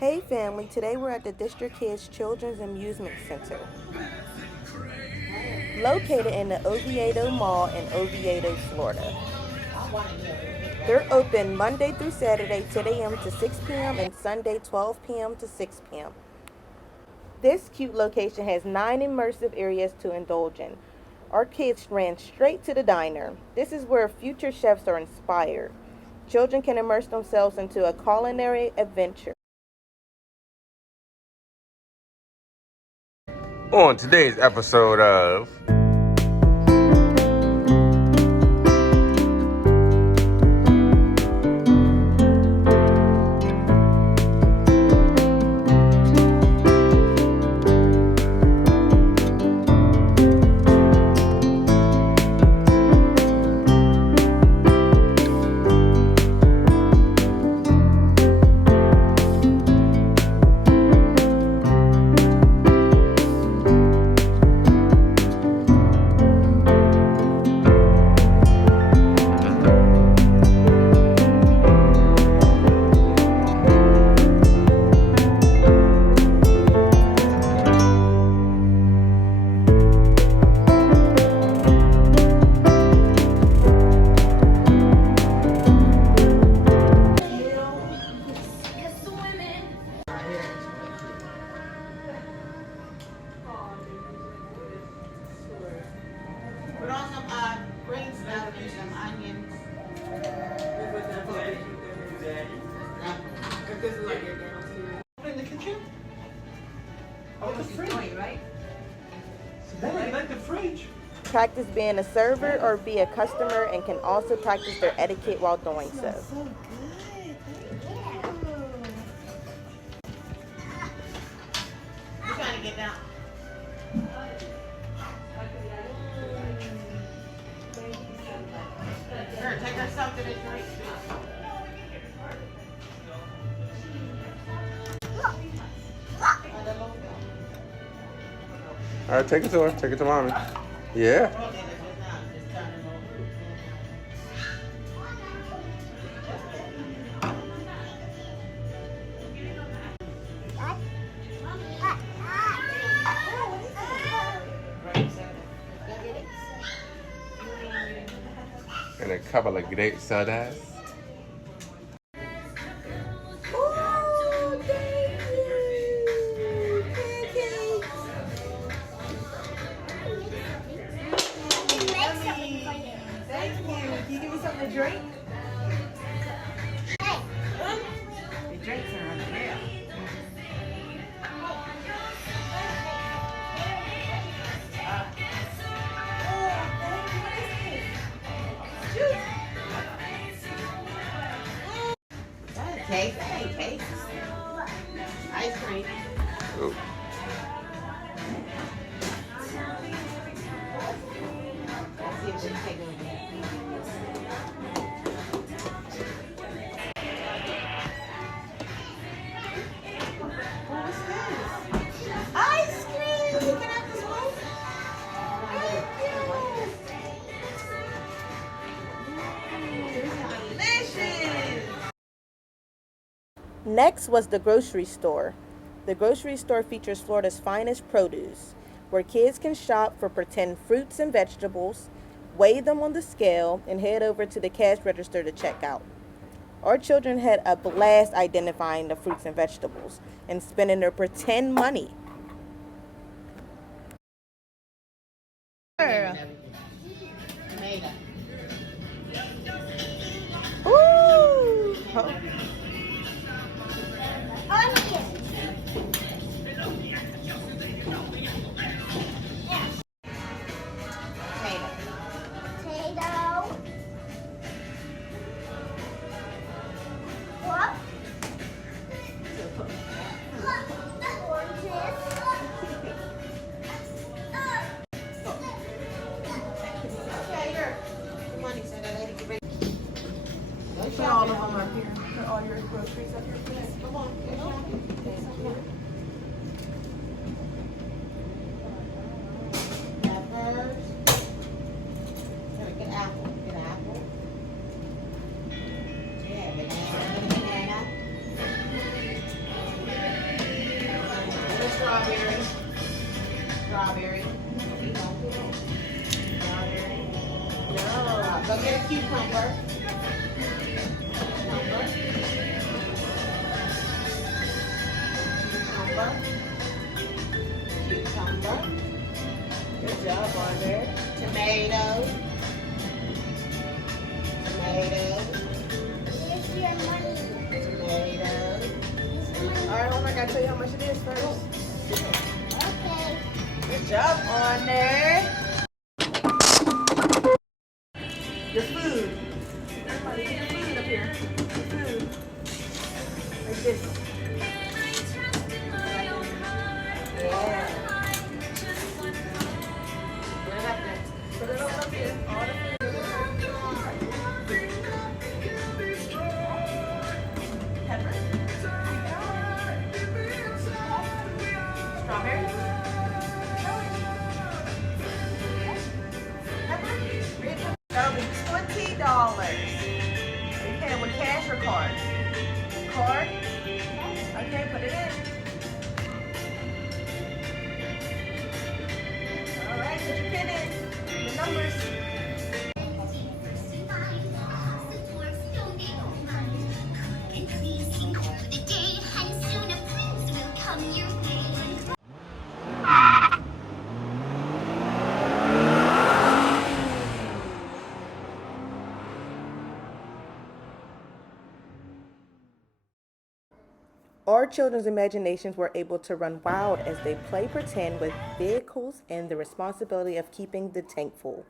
Hey family, today we're at the District Kids Children's Amusement Center, located in the Oviedo Mall in Oviedo, Florida. They're open Monday through Saturday, 10 a.m. to 6 p.m. and Sunday, 12 p.m. to 6 p.m. This cute location has 9 immersive areas to indulge in. Our kids ran straight to the diner. This is where future chefs are inspired. Children can immerse themselves into a culinary adventure. On today's episode of Put on some green stuff and some onions. In the kitchen? Oh, the fridge, right? Then I like the fridge. Practice being a server or be a customer and can also practice their etiquette while doing so. So good. Thank you. You're trying to get down. Here, take her something to drink. all right, take it to her. Take it to mommy. Yeah. And a couple of grape sodas. Oh, thank you. Thank you. Can you give me something to drink? The drinks are on there. Cake, that ain't cake. Ice cream. Ooh. Let's see if they take one. What's this? Ice cream! You can have this one? Thank you! Delicious! Next was the grocery store. The grocery store features Florida's finest produce, where kids can shop for pretend fruits and vegetables, weigh them on the scale, and head over to the cash register to check out. Our children had a blast identifying the fruits and vegetables and spending their pretend money. Tomato. Ooh! Strawberry. Strawberry. Strawberry. No. Go get a cucumber. Cucumber. Cucumber. Cucumber. Good job on there. Tomato. Tomato. Here's your money. Tomato. Alright, hold on, I gotta tell you how much it is first. okay. Good job on there. Your food. Everybody put your food up here. Your food. Like this. Yeah. Put it up there. Put it up here. All the food. Pepper. Strawberry. That'll be $20. You pay with cash or card? Card? Okay, put it in. Alright, put your pin in. The numbers. Our children's imaginations were able to run wild as they play pretend with vehicles and the responsibility of keeping the tank full.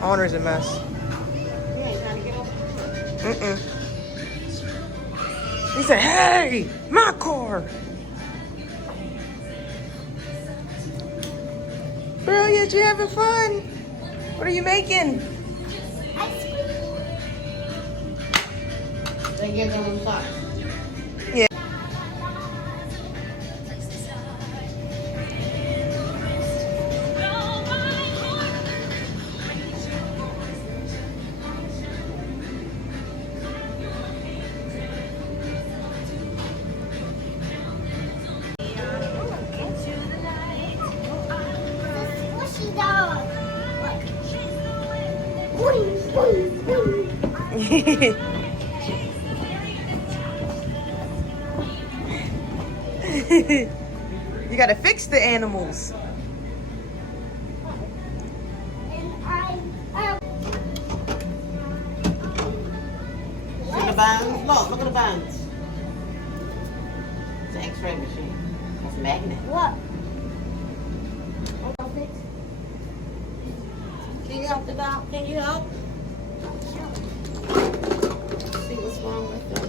Honor's a mess. He said, "Hey, my car!" Brilliant, you having fun? What are you making? Ice cream. They give them socks. Yeah. Squishy dog. Look. Boing, boing, boing. You gotta fix the animals. See the buns? Look at the buns. It's an X-ray machine. It's a magnet. What? Can you help the dog? Can you help? See what's wrong with them.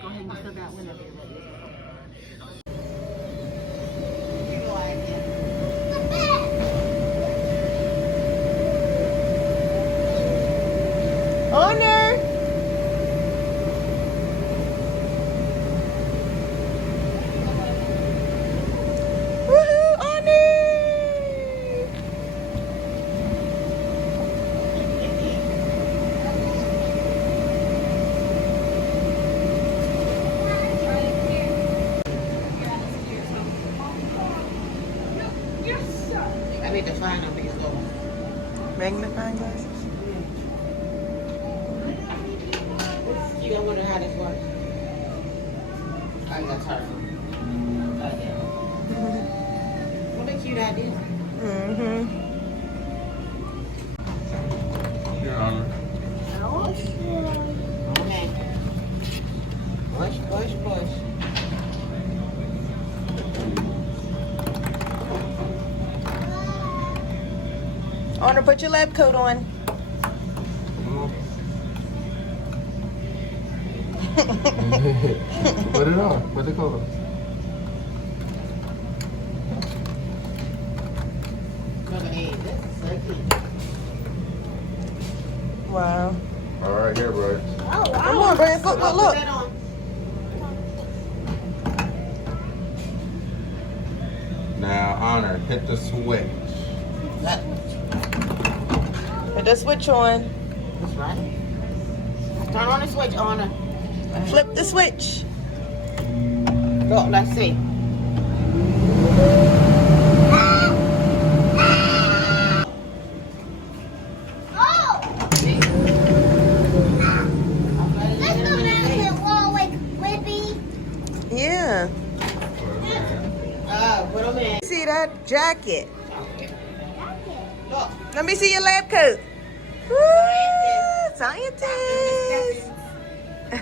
Go ahead and fill that whenever you're ready. Honor! Woohoo, Honor! I need to find them these little. Magnifying glasses? I wonder how this works. I got her. cute idea. Mm-hmm. Your Honor. Okay. Push, push, push. Honor, put your lab coat on. Put it on. Put the coat on. Look at this. This is so cute. Wow. All right, here, bro. Oh, Come on, Brandon. Look, look, Put look. that on. Now, Honor, hit the switch. That, Put the switch on. that's right. Turn on the switch, Honor. Flip the switch. Look, let's see. Oh! Let's go down to the wall with Whippy. Yeah. Put them in. See that jacket? Look. Let me see your lab coat. Woo! Scientist. I'm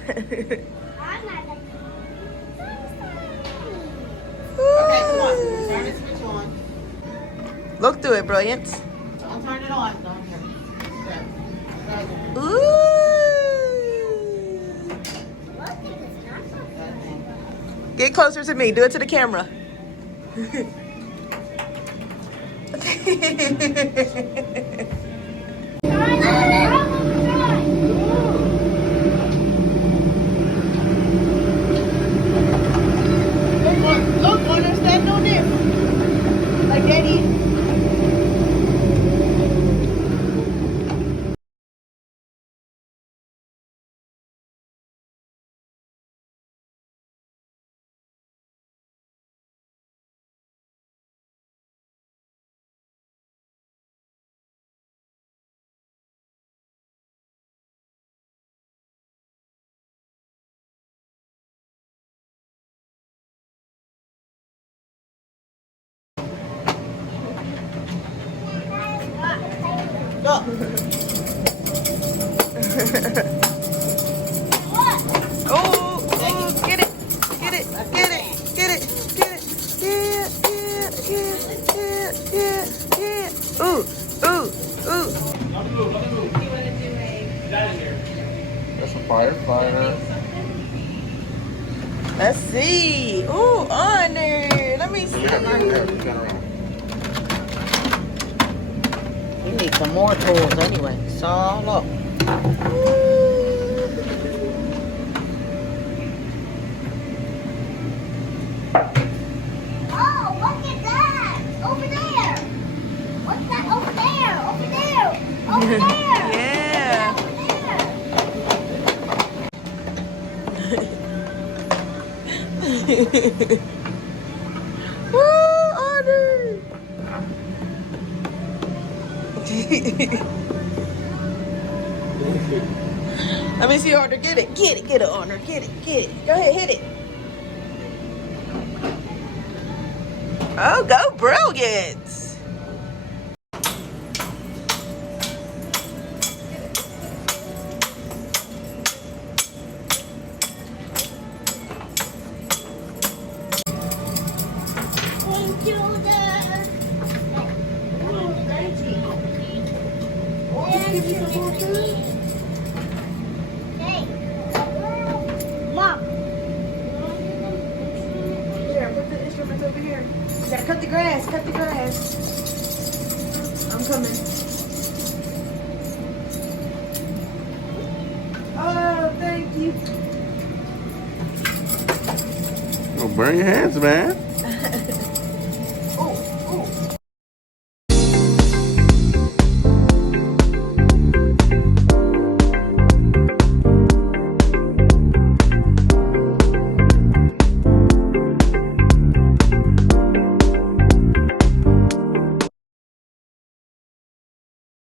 not like Okay, come on. Turn the switch on. Look through it, Brilliance. Don't turn it on. Don't turn it. Ooh. look at this not Get closer to me. Do it to the camera. Look, Honor, stand on there. Like Daddy. Look. Oh, oh, get it, get it, get it, get it, get it. Yeah. Ooh. That's a firefighter. Let's see. Ooh, Honor. Let me see. Turn around. We need some more tools anyway. So, look. Oh, look at that! Over there! What's that? Over there! Over there! Over there! Yeah. Over there! Woo, Honor. Let me see Honor. Get it. Get it, Honor. Get it. Go ahead, hit it. Oh, go Brilliance. Thank you, Dad. Oh, thank you. Hey. Mom. Here, put the instruments over here. You gotta cut the grass. I'm coming. Oh, thank you. Oh, burn your hands, man.